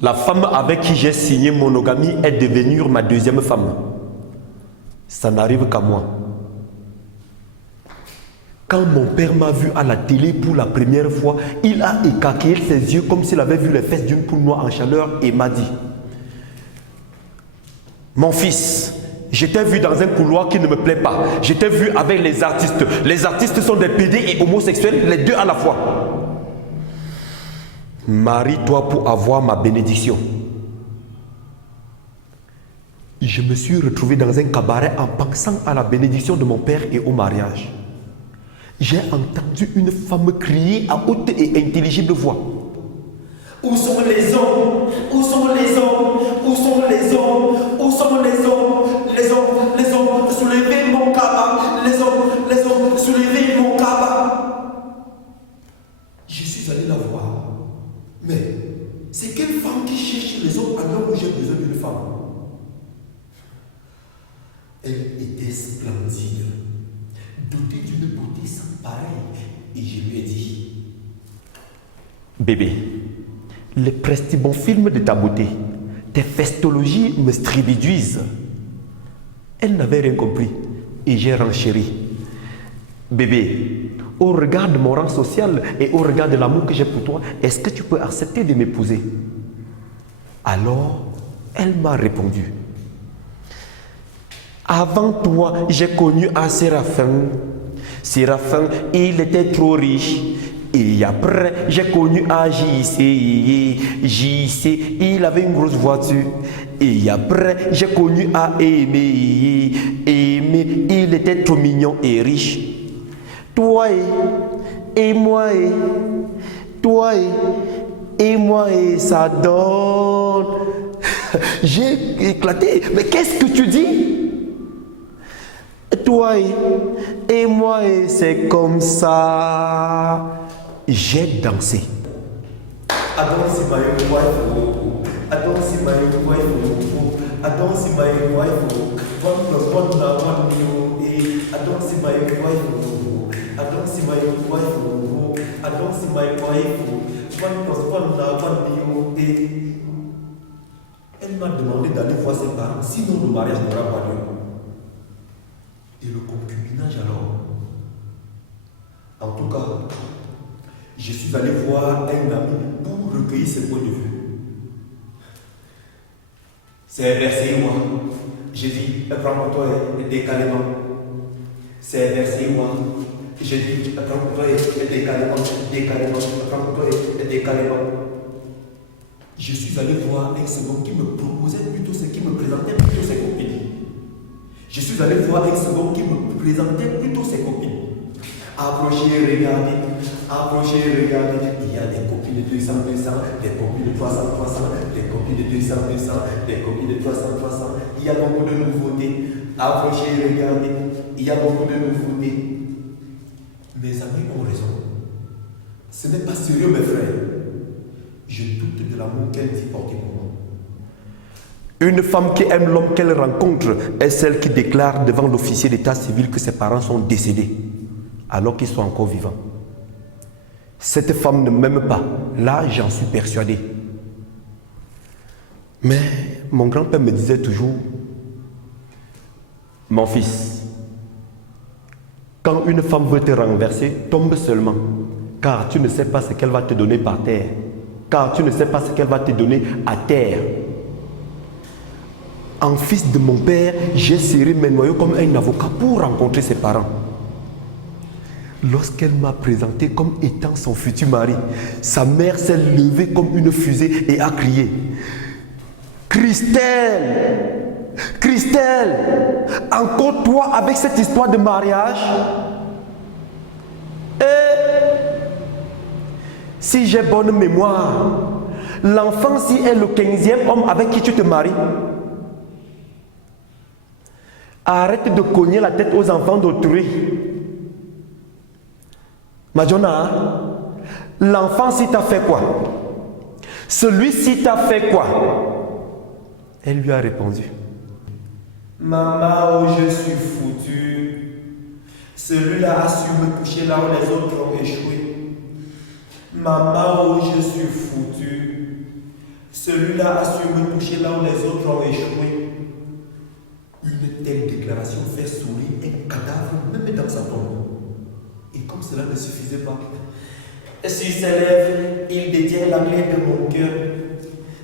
La femme avec qui j'ai signé monogamie est devenue ma deuxième femme. Ça n'arrive qu'à moi. Quand mon père m'a vu à la télé pour la première fois, il a écarquillé ses yeux comme s'il avait vu les fesses d'une poule noire en chaleur et m'a dit: mon fils, je t'ai vu dans un couloir qui ne me plaît pas. Je t'ai vu avec les artistes. Les artistes sont des pédés et homosexuels, les deux à la fois. Marie-toi pour avoir ma bénédiction. Je me suis retrouvé dans un cabaret en pensant à la bénédiction de mon père et au mariage. J'ai entendu une femme crier à haute et intelligible voix: où sont les hommes? Où sont les hommes? Où sont les hommes? Où sont les hommes? Les hommes, les hommes, soulevez mon cabas. Les hommes, soulevez mon cabas. Je suis allé la voir. Mais c'est quelle femme qui cherche les hommes à l'heure où j'ai besoin d'une femme? Elle était splendide, dotée d'une beauté sans pareille. Et je lui ai dit: bébé, les prestibons films de ta beauté, tes festologies me stribiduisent. Elle n'avait rien compris et j'ai renchéri: bébé, au regard de mon rang social et au regard de l'amour que j'ai pour toi, est-ce que tu peux accepter de m'épouser? Alors, elle m'a répondu: avant toi, j'ai connu un Séraphin. Séraphin, il était trop riche. Et après, j'ai connu un JC. JC, il avait une grosse voiture. Et après, j'ai connu un Aimé. Aimé, il était trop mignon et riche. Toi et moi toi et moi ça donne. J'ai éclaté. Mais qu'est-ce que tu dis? Toi et moi c'est comme ça. J'ai dansé. Adansi my wife, Adansi my wife, Adansi my wife, 1+1 na 1 new. Adansi my wife, Adansi my wife, Adansi my wife, 1+1 na 1 new. Elle m'a demandé d'aller voir ses parents, sinon le mariage n'aura pas lieu. Et le concubinage alors? En tout cas, je suis allé voir un ami pour recueillir ses points de vue. C'est versé moi. J'ai dit: prends pour toi décalément. C'est versé moi. J'ai dit: prends pour toi décalément, décalément, prends pour toi décalément. Je suis allé voir un second qui me proposait plutôt ce qui me présentait plutôt ses copines. Je suis allé voir un second qui me présentait plutôt ses copines. Approchez, regardez, il y a des copines de 200, des copines de 300, des copines de 200, des copines de 300. Il y a beaucoup de nouveautés. Approchez, regardez, il y a beaucoup de nouveautés. Mes amis ont raison. Ce n'est pas sérieux, mes frères. Je doute de l'amour qu'elle dit porter pour moi. Une femme qui aime l'homme qu'elle rencontre est celle qui déclare devant l'officier d'état civil que ses parents sont décédés alors qu'ils sont encore vivants. Cette femme ne m'aime pas, là j'en suis persuadé. Mais mon grand-père me disait toujours: mon fils, quand une femme veut te renverser, tombe seulement, car tu ne sais pas ce qu'elle va te donner par terre, car tu ne sais pas ce qu'elle va te donner à terre. En fils de mon père, j'ai serré mes noyaux comme un avocat pour rencontrer ses parents. Lorsqu'elle m'a présenté comme étant son futur mari, sa mère s'est levée comme une fusée et a crié: Christelle, Christelle, encore toi avec cette histoire de mariage? Et si j'ai bonne mémoire, l'enfant-ci est le 15e homme avec qui tu te maries. Arrête de cogner la tête aux enfants d'autrui. Madjona, l'enfant-ci t'a fait quoi? Celui-ci t'a fait quoi? Elle lui a répondu: maman, oh, je suis foutu. Celui-là a su me coucher là où les autres ont échoué. Maman, oh, je suis foutu. Celui-là a su me toucher là où les autres ont échoué. Une telle déclaration fait sourire un cadavre même dans sa tombe. Et comme cela ne suffisait pas, sur ses lèvres, il détient la clé de mon cœur.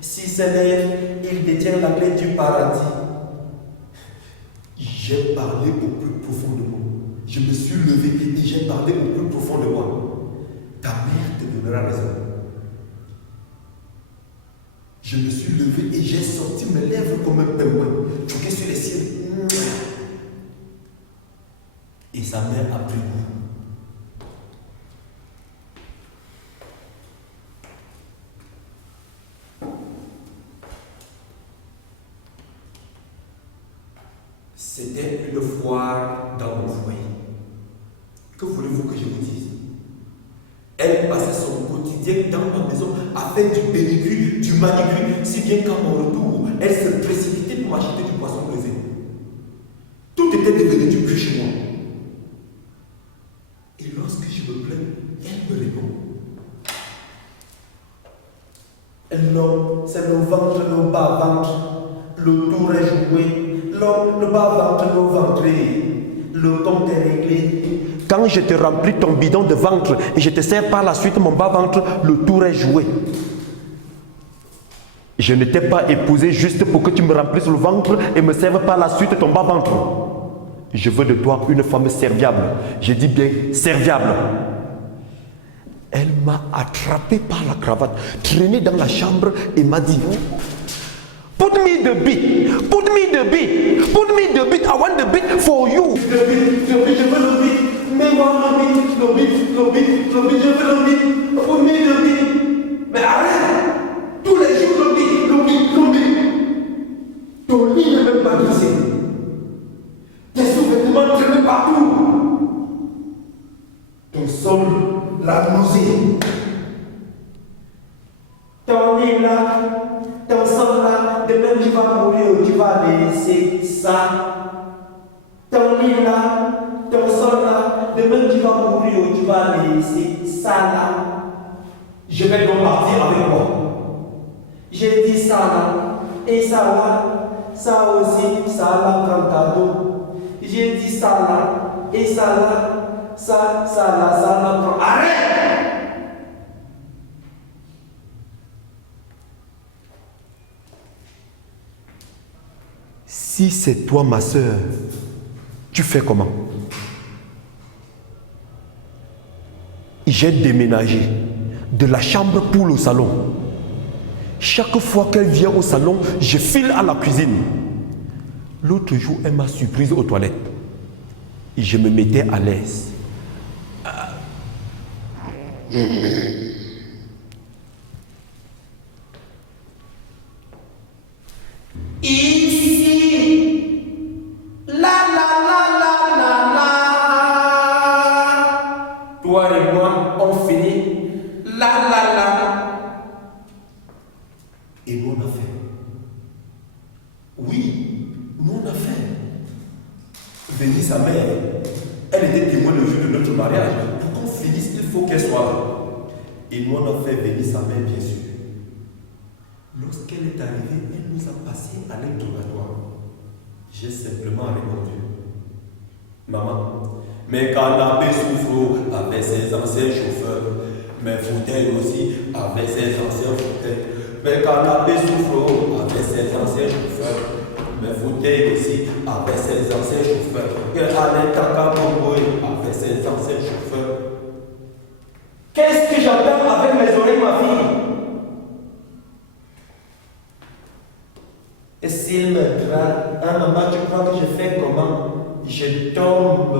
Sur ses lèvres, il détient la clé du paradis. J'ai parlé au plus profond de moi. Je me suis levé et j'ai parlé au plus profond de moi. Ta mère te donnera raison. Je me suis levé et j'ai sorti mes lèvres comme un pingouin, choqué sur les cieux. Et sa mère a pris goût. C'était une foire dans mon foyer. Que voulez-vous que je vous dise? Elle passait son quotidien dans ma maison à faire du pédicure, du manicure, si bien qu'à mon retour, elle se précipitait pour m'acheter du poisson brisé. Tout était devenu du cul chez moi. Et lorsque je me plains, elle me répond. L'homme, c'est le ventre, le bas-ventre, le tour est joué. L'homme, le bas-ventre, le ventre, le compte est réglé. Quand je te remplis ton bidon de ventre et je te sers par la suite mon bas-ventre, le tour est joué. Je ne t'ai pas épousé juste pour que tu me remplisses le ventre et me serves par la suite ton bas-ventre. Je veux de toi une femme serviable. Je dis bien serviable. Elle m'a attrapé par la cravate, traîné dans la chambre et m'a dit put me the beat, put me the beat, put me the beat, I want the beat for you. Le beat, je veux le beat. Mets-moi le beat, je veux le beat, put me the beat. Mais arrête, tous les jours le beat. Ton lit n'est même pas glissé. Tes sous-vêtements traînent partout. Ton sol, la nausée. Ton lit là, ton sol là, demain tu vas mourir ou tu vas laisser ça. Ton lit là, ton sol là, demain tu vas mourir ou tu vas laisser ça là. Je vais donc partir avec moi. J'ai dit ça là, et ça là, ça aussi, ça là, prends cadeau. J'ai dit ça là, et ça là, ça là, prends. Arrête! Si c'est toi, ma soeur, tu fais comment? J'ai déménagé de la chambre pour le salon. Chaque fois qu'elle vient au salon, je file à la cuisine. L'autre jour, elle m'a surprise aux toilettes. Et je me mettais à l'aise. Ici, toi et moi, on finit, Et nous, on a fait. Oui, nous, on a fait. Venir sa mère, elle était témoin le jour de notre mariage. Pour qu'on finisse, il faut qu'elle soit là. Et nous, on a fait venir sa mère, bien sûr. Lorsqu'elle est arrivée, elle nous a passé à l'interrogatoire. J'ai simplement répondu. Maman, mes canapés souffrent avec ses anciens chauffeurs. Mes fauteuils aussi avec ses anciens fauteuils. Mes canapés souffrent avec ses anciens chauffeurs. Mes fauteuils aussi avec ses anciens chauffeurs. Que Alain Kakaboboy avec ses anciens chauffeurs. Qu'est-ce que j'entends avec mes oreilles, ma fille? Et s'il me drague, hein, maman, tu crois que je fais comment? Je tombe.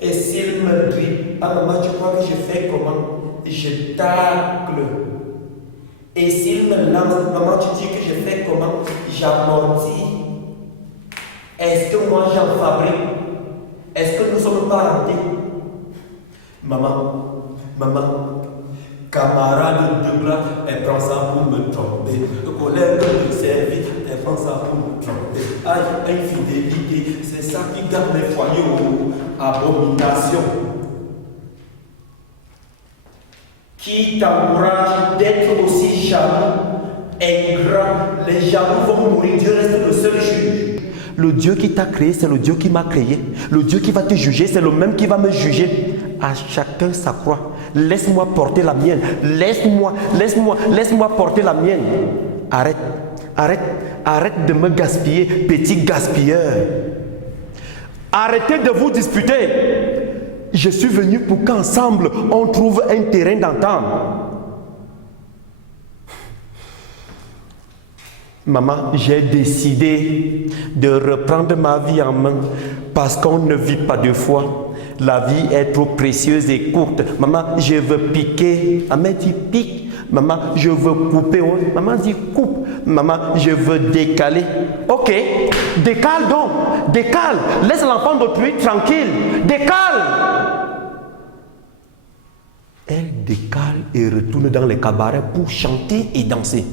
Et s'il me dit, ah maman, tu crois que je fais comment? Je tacle. Et s'il me lance, maman, tu dis que je fais comment? J'amortis. Est-ce que moi j'en fabrique? Est-ce que nous sommes parentés? Maman, camarade de bras, elle prend ça pour me tromper. Collègue de service, elle prend ça pour me tromper. Aïe, infidélité, c'est ça qui garde les foyers aux abominations. qui t'encourage d'être aussi jaloux, ingrat. Les jaloux vont mourir, Dieu reste le seul juge. Le Dieu qui t'a créé, c'est le Dieu qui m'a créé. Le Dieu qui va te juger, c'est le même qui va me juger. À chacun sa croix. Laisse-moi porter la mienne. Laisse-moi porter la mienne. Arrête de me gaspiller, petit gaspilleur. Arrêtez de vous disputer. Je suis venu pour qu'ensemble, on trouve un terrain d'entente. Maman, j'ai décidé de reprendre ma vie en main parce qu'on ne vit pas deux fois. La vie est trop précieuse et courte. Maman, je veux piquer. Maman dit pique. Maman, je veux couper. Maman dit coupe. Maman, je veux décaler. Ok, décale donc. Décale. Laisse l'enfant d'autrui tranquille. Décale. Elle décale et retourne dans les cabarets pour chanter et danser.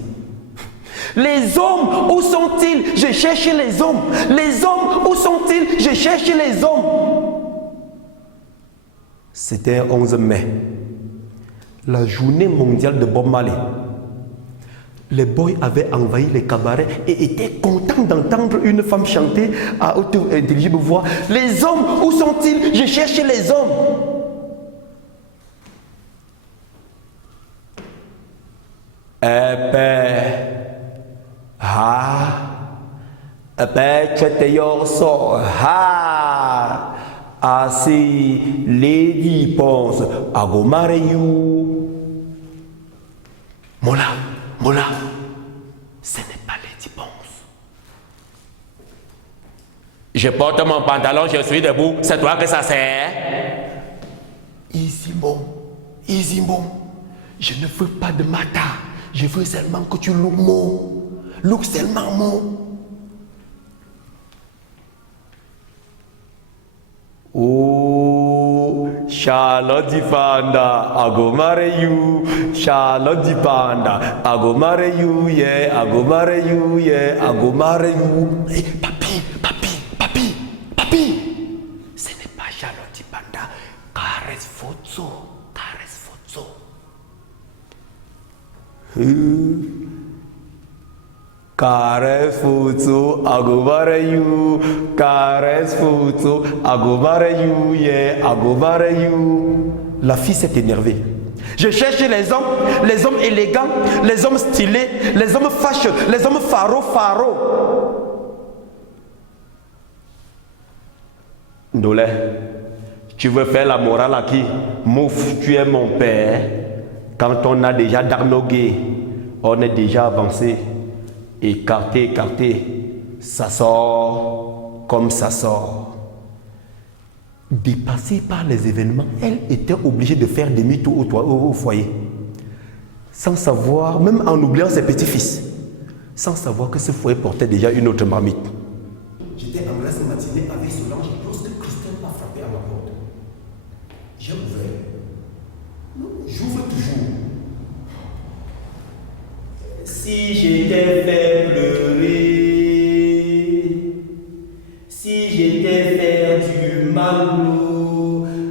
Les hommes, où sont-ils? Je cherche les hommes. Les hommes, où sont-ils? Je cherche les hommes. C'était un 11 mai, la journée mondiale de Bob Marley. Les boys avaient envahi les cabarets et étaient contents d'entendre une femme chanter à haute et intelligible voix. Les hommes, où sont-ils? Je cherche les hommes. Asi Lady Pons Agomareyu. Mola, ce n'est pas Lady Pons. Je porte mon pantalon, je suis debout, c'est toi que ça sert. Easy bon, je ne veux pas de mata, je veux seulement que tu look seulement mon. Oh, Charlotte Panda, Agomareyu, Charlotte Panda, Agomareyu, yeah, Agomareyu, yeah, Agomareyu. Hey, papi, ce n'est pas Charlotte Panda, caresse Fotso. Caresse Fotso, Agomareyu, caresse Fotso, Agomareyu, yeah, Agomareyu. La fille s'est énervée. Je cherche les hommes élégants, les hommes stylés, les hommes fashion, les hommes faro. Ndolé, tu veux faire la morale à qui? Mouf, tu es mon père. Quand on a déjà darnogué, on est déjà avancé. Écarté, ça sort comme ça sort. Dépassée par les événements, elle était obligée de faire demi-tour au foyer. Sans savoir, même en oubliant ses petits-fils, sans savoir que ce foyer portait déjà une autre marmite. J'étais en classe matinée avec Solange lorsque Christelle a frappé à ma porte. J'ai ouvert. J'ouvre toujours. Si j'étais fait pleurer, si j'étais fait du mal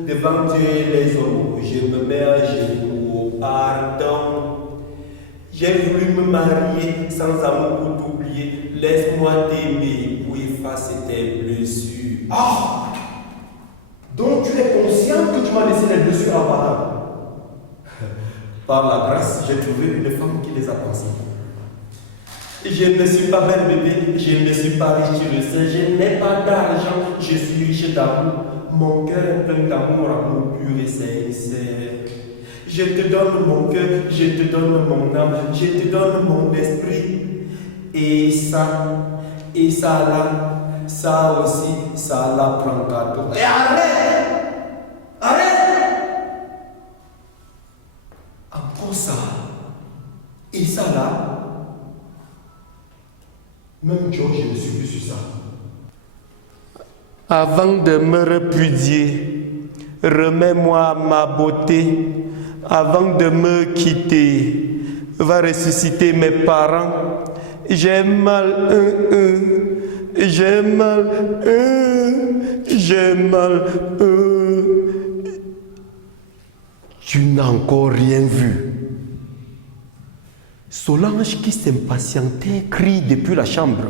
devant Dieu et les hommes, je me mets à genoux, pardon. J'ai voulu me marier sans amour pour t'oublier. Laisse-moi t'aimer pour effacer tes blessures. Ah! Donc tu es conscient que tu m'as laissé les blessures en partant. Par la grâce, j'ai trouvé une femme qui les a pensées. Je ne suis pas belle bébé, je ne suis pas riche, tu le sais, je n'ai pas d'argent, je suis riche d'amour. Mon cœur est plein d'amour, amour pur et sincère. Je te donne mon cœur, je te donne mon âme, je te donne mon esprit. Et ça là, ça aussi, ça là prend cadeau. Et arrête! Encore ça. Et ça là. Même George, je ne suis plus sur ça. Avant de me répudier, remets-moi ma beauté. Avant de me quitter, va ressusciter mes parents. J'ai mal, j'ai mal, j'ai mal. Tu n'as encore rien vu. Solange qui s'impatientait crie depuis la chambre.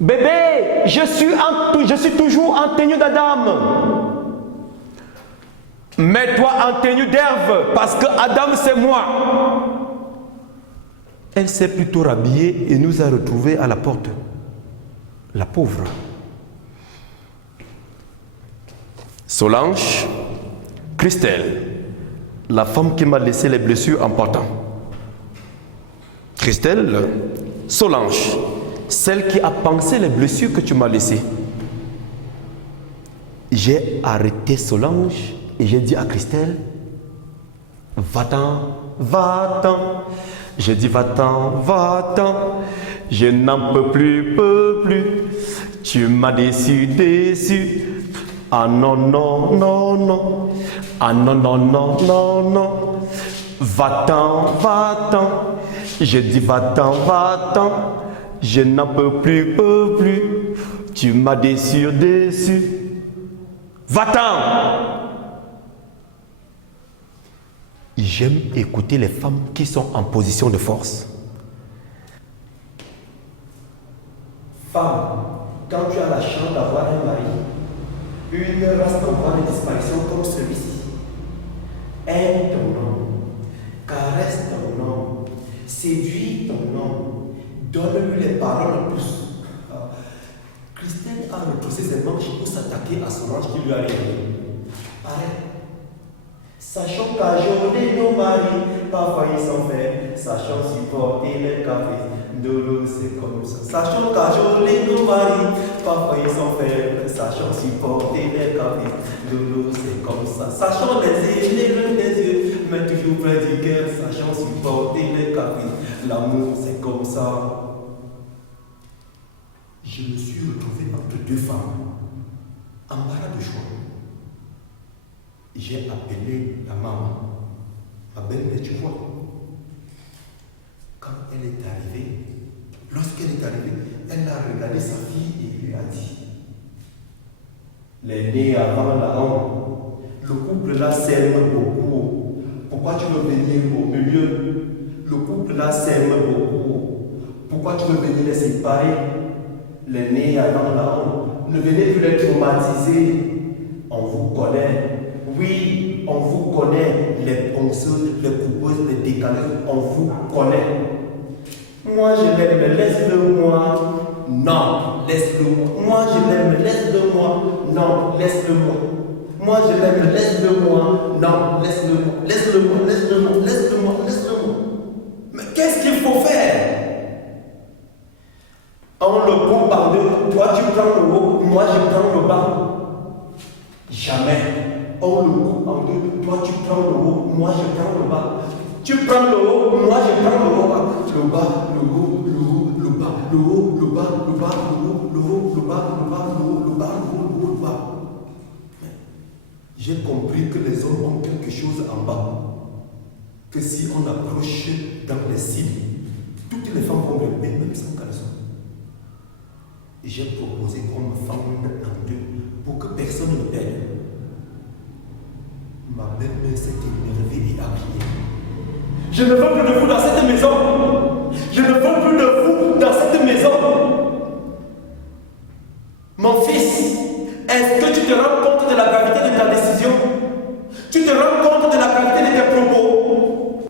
Bébé, je suis toujours en tenue d'Adam. Mets-toi en tenue d'Ève, parce que Adam c'est moi. Elle s'est plutôt rhabillée et nous a retrouvés à la porte. La pauvre. Solange, Christelle, la femme qui m'a laissé les blessures en partant. Christelle, Solange, celle qui a pensé les blessures que tu m'as laissées. J'ai arrêté Solange et j'ai dit à Christelle, va-t'en, va-t'en. J'ai dit va-t'en, va-t'en. Je n'en peux plus, peux plus. Tu m'as déçu. Ah non, non, non, non. Ah non, non, non, non, non. Va-t'en, va-t'en. J'ai dit va-t'en, va-t'en. Je n'en peux plus, peux plus. Tu m'as déçu. Va-t'en. J'aime écouter les femmes qui sont en position de force. Femme, quand tu as la chance d'avoir un mari, une race d'enfants de disparition comme celui-ci, aime ton homme, caresse ton homme, séduit ton homme, donne-lui les paroles douces. Christelle a retroussé ses manches pour s'attaquer à son ange qui lui a réveillé. Arrête. Sachons cajoler nos maris, parfois ils sont faits, sachons supporter les caprices, de l'eau c'est comme ça. Sachons cajoler nos maris, parfois ils sont faits, sachons supporter les caprices, de l'eau c'est comme ça. Sachons les aimer l'un des yeux, mais toujours près du cœur, sachons supporter les caprices, l'amour c'est comme ça. Je me suis retrouvé entre deux femmes, embarras de choix. J'ai appelé la maman, ma belle-mère, tu vois. Quand elle est arrivée, lorsqu'elle est arrivée, elle a regardé sa fille et lui a dit, l'aîné avant la honte, le couple là s'aime beaucoup. Pourquoi tu veux venir au milieu? Le couple là s'aime beaucoup. Pourquoi tu veux venir les séparer? L'aîné avant la honte, ne venez plus les traumatiser. On vous connaît. Oui, on vous connaît, les ponceuses, les coupeuses, les décaleuses, on vous connaît. Moi je l'aime, laisse-le moi. Non, laisse-le moi. Moi je l'aime, laisse-le moi. Non, laisse-le moi. Moi je l'aime, laisse-le moi. Non, laisse-le moi. Laisse-le moi, laisse-le moi, laisse-le moi, laisse-le moi. Mais qu'est-ce qu'il faut faire? On le coupe par deux. Toi tu prends le haut, moi je prends le bas. Jamais. On le coupe en deux. Toi tu prends le haut, moi je prends le bas. Tu prends le haut, moi je prends le haut. Le bas, le haut, le haut, le bas, le haut, le bas, le bas, le haut, le haut, le bas, le bas, le haut, le bas, le haut, le haut, le bas. J'ai compris que les hommes ont quelque chose en bas. Que si on approche dans les cibles, toutes les femmes vont lever, même sans caleçon. J'ai proposé qu'on me fende en deux pour que personne ne perde. Ma belle-mère s'est énervée et a crié. Je ne veux plus de vous dans cette maison. Je ne veux plus de vous dans cette maison. Mon fils, est-ce que tu te rends compte de la gravité de ta décision? Tu te rends compte de la gravité de tes propos?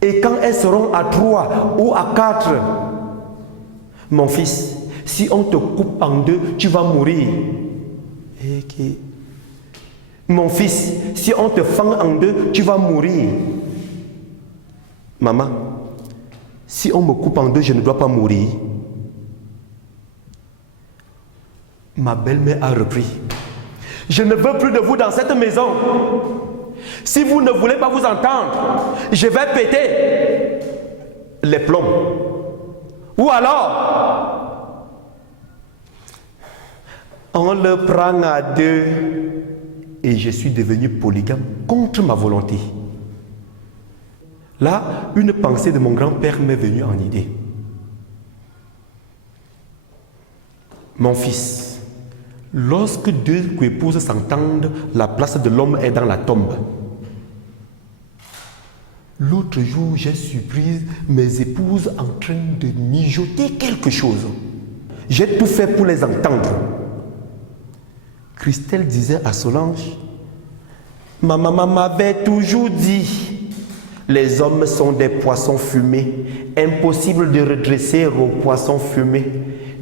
Et quand elles seront à 3 ou à 4, mon fils, si on te coupe en deux, tu vas mourir. Okay. Mon fils, si on te fend en deux, tu vas mourir. Maman, si on me coupe en deux, je ne dois pas mourir. Ma belle-mère a repris. Je ne veux plus de vous dans cette maison. Si vous ne voulez pas vous entendre, je vais péter les plombs. Ou alors, on le prend à deux. Et je suis devenu polygame contre ma volonté. Là, une pensée de mon grand-père m'est venue en idée. Mon fils, Lorsque deux coépouses s'entendent, la place de l'homme est dans la tombe. L'autre jour, j'ai surpris mes épouses en train de mijoter quelque chose. J'ai tout fait pour les entendre. Christelle disait à Solange, « Ma maman m'avait toujours dit, les hommes sont des poissons fumés, impossible de redresser au poisson fumé,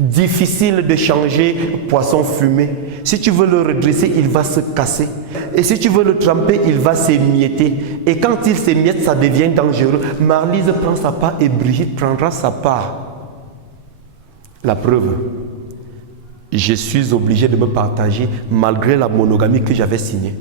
difficile de changer poisson fumé. Si tu veux le redresser, il va se casser. Et si tu veux le tremper, il va s'émietter. Et quand il s'émiette, ça devient dangereux. Marlise prend sa part et Brigitte prendra sa part. » La preuve, je suis obligé de me partager malgré la monogamie que j'avais signée.